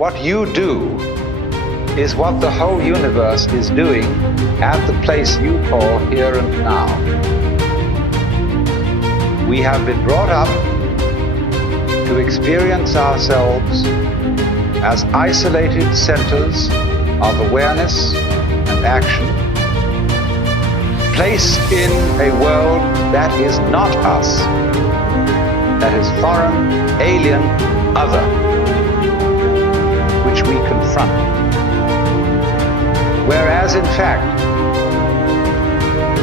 what you do is what the whole universe is doing at the place you call here and now. We have been brought up to experience ourselves as isolated centers of awareness and action, placed in a world that is not us, that is foreign, alien, other, which we confront. Whereas in fact,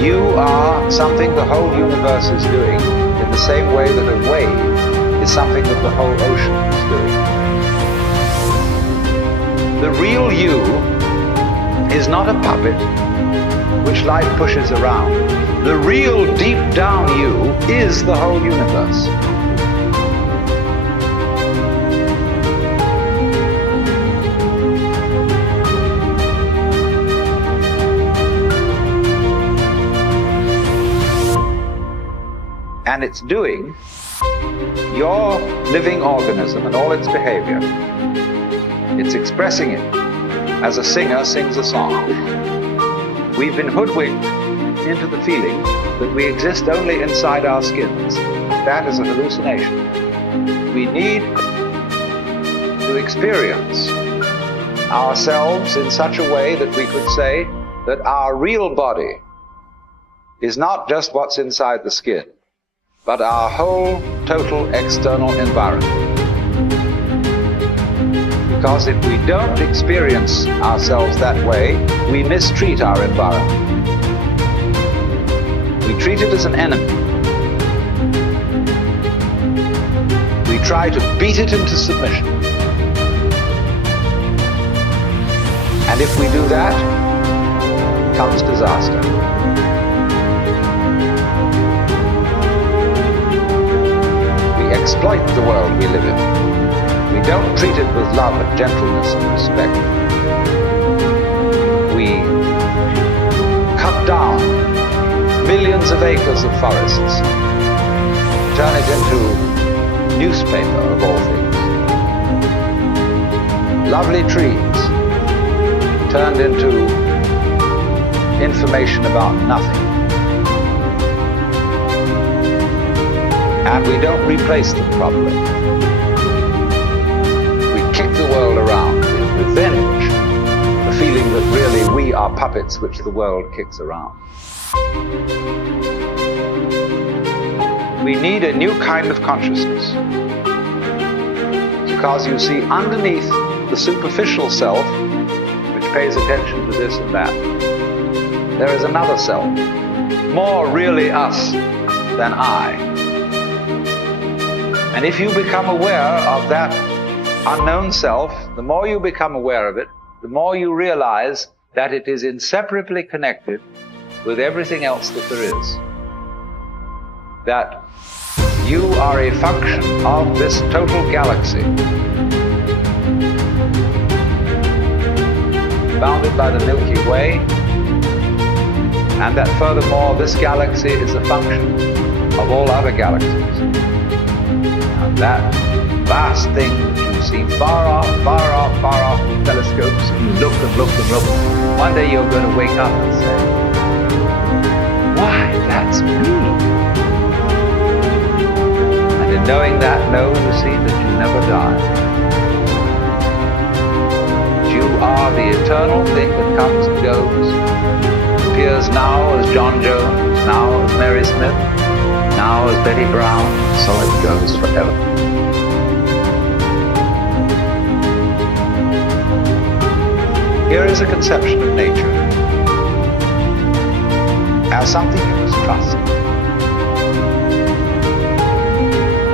you are something the whole universe is doing in the same way that a wave is something that the whole ocean is doing. The real you is not a puppet which life pushes around. The real deep down you is the whole universe. And it's doing your living organism and all its behavior. It's expressing it as a singer sings a song. We've been hoodwinked into the feeling that we exist only inside our skins. That is a hallucination. We need to experience ourselves in such a way that we could say that our real body is not just what's inside the skin, but our whole total external environment. Because if we don't experience ourselves that way, we mistreat our environment. We treat it as an enemy. We try to beat it into submission. And if we do that, comes disaster. Exploit the world we live in. We don't treat it with love and gentleness and respect. We cut down millions of acres of forests, turn it into newspaper of all things. Lovely trees turned into information about nothing. And we don't replace them properly. We kick the world around in revenge for feeling that really we are puppets which the world kicks around. We need a new kind of consciousness. Because you see, underneath the superficial self, which pays attention to this and that, there is another self, more really us than I. And if you become aware of that unknown self, the more you become aware of it, the more you realize that it is inseparably connected with everything else that there is. That you are a function of this total galaxy, bounded by the Milky Way, and that furthermore this galaxy is a function of all other galaxies. That vast thing that you see far off with telescopes, and you look and look and look. One day you're going to wake up and say, why, that's me. And in knowing that, you see that you never die. You are the eternal thing that comes and goes, appears now as John Jones, now as Mary Smith, now as Betty Brown, so it goes forever. Here is a conception of nature as something you must trust.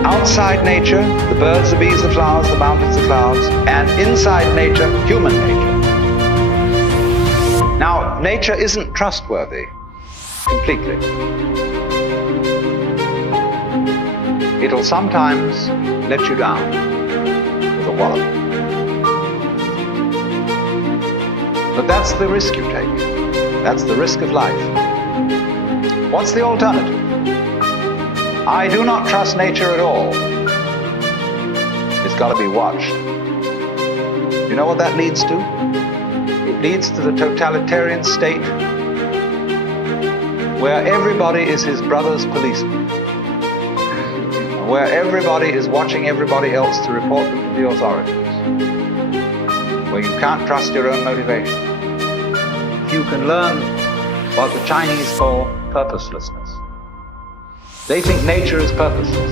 Outside nature, the birds, the bees, the flowers, the mountains, the clouds, and inside nature, human nature. Now, nature isn't trustworthy completely. It'll sometimes let you down with a wallop. But that's the risk you take. That's the risk of life. What's the alternative? I do not trust nature at all. It's got to be watched. You know what that leads to? It leads to the totalitarian state where everybody is his brother's policeman, where everybody is watching everybody else to report them to the authorities, where you can't trust your own motivation. If you can learn what the Chinese call purposelessness. They think nature is purposeless.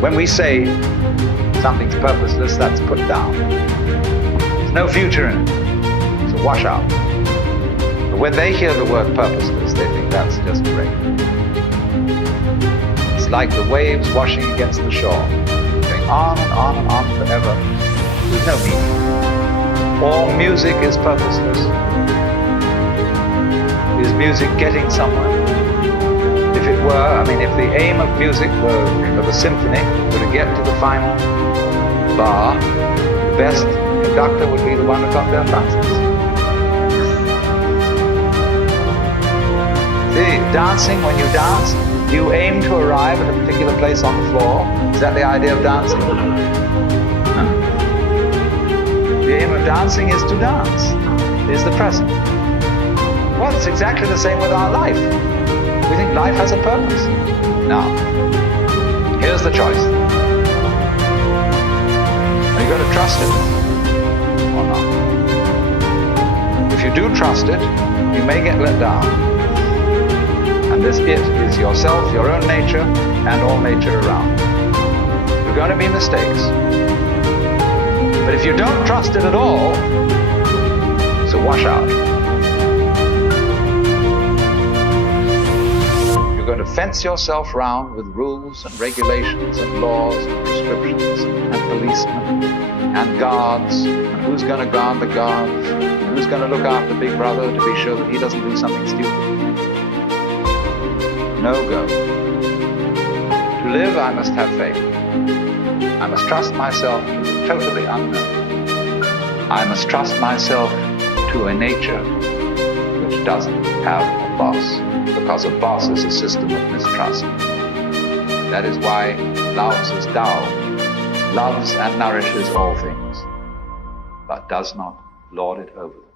When we say something's purposeless, that's put down. There's no future in it. It's a washout. But when they hear the word purposeless, they think that's just great. It's like the waves washing against the shore, going on and on and on forever. There's no meaning. All music is purposeless. Is music getting somewhere? If it were, if the aim of music of a symphony were to get to the final bar, the best conductor would be the one who got there fastest. See, dancing, when you dance, you aim to arrive at a particular place on the floor. Is that the idea of dancing? No. The aim of dancing is to dance, is the present. Well, it's exactly the same with our life. We think life has a purpose. Now, here's the choice. Are you going to trust it or not? If you do trust it, you may get let down. And this it is yourself, your own nature, and all nature around. There are going to be mistakes. But if you don't trust it at all, it's a washout. You're going to fence yourself round with rules and regulations and laws and prescriptions and policemen and guards, and who's going to guard the guards, and who's going to look after Big Brother to be sure that he doesn't do something stupid. No go. To live, I must have faith. I must trust myself to the totally unknown. I must trust myself to a nature which doesn't have a boss, because a boss is a system of mistrust. That is why Lao Tzu's Tao loves and nourishes all things, but does not lord it over them.